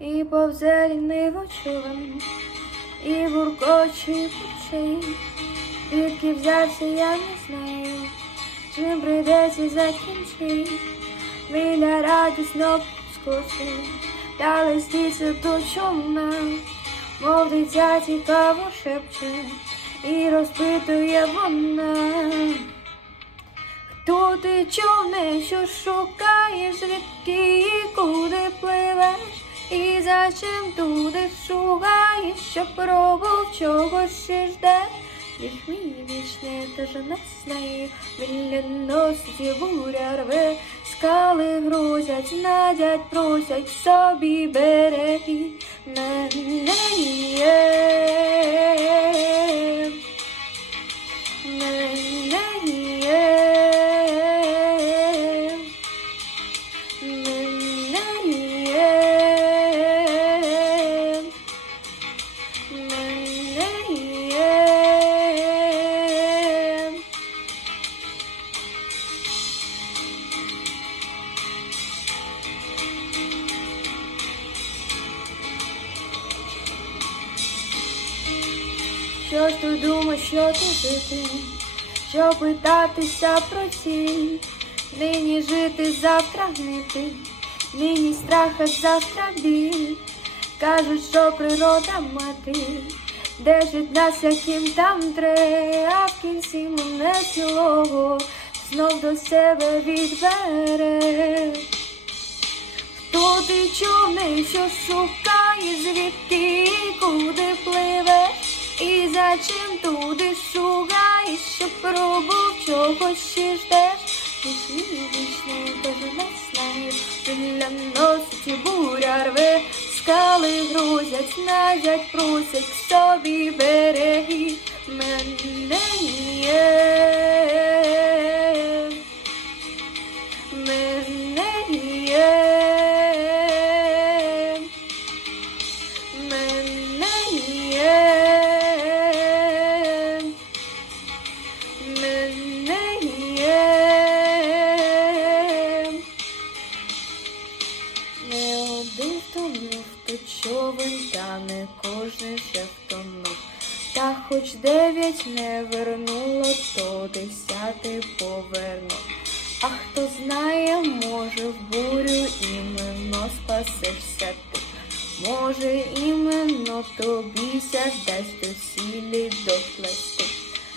і повзе ліниво човен, і буркоче печей, звідки взявся, я не знаю, чим прийдеться закінчить, Виля радісно скочить, та листиться до човна, мов дитя цікаво шепче, і розпитує вона. Хто ти човне, що шукаєш, звідки і куди пливеш, і за чим туди шугаєш, що пробув чогось ще ждеш. Їх мій вічний, тож не знаю, біля носить буря рве, скали грузять, надять, просять собі береги мене є. Мене є. Що ж ти думаєш, що ти жити? Що питатися про ціль? Нині жити, завтра гнити, нині страх, завтра біль. Кажуть, що природа мати, держить нас, яким там треба, а в кінці мене цілого знов до себе відбере. Хто ти човний, що шукає, звідки і куди пливеш, і за чим туди шугаєш, що пробув чогось ще ждеш, Пішли вічні, даже не знаю, біля носить буря рве, скали грузять, надять, просять собі береги Не один втонув, то човен, та не кожен ще втонув. Та хоч дев'ять не вернуло, то десяти поверну. А хто знає, може в бурю іменно спасешся ти. Може, іменно тобі ся дасть до цілі доплести.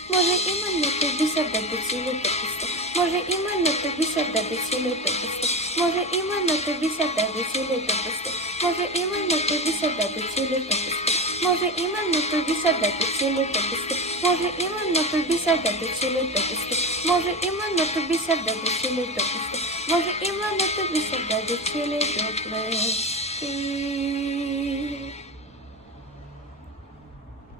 Може, іменно тобі ся дасть до цілі доплести. Може, іменно тобі ся дасть до цілі доплести. Може, іменно тобі себе до цілі доплести. Може, іменно тобі себе до цілі доплести. Може, іменно тобі себе до цілі доплести. Може, іменно тобі себе до цілі доплести. Може, іменно тобі себе до цілі доплести. Може, іменно тобі себе до цілі доплести.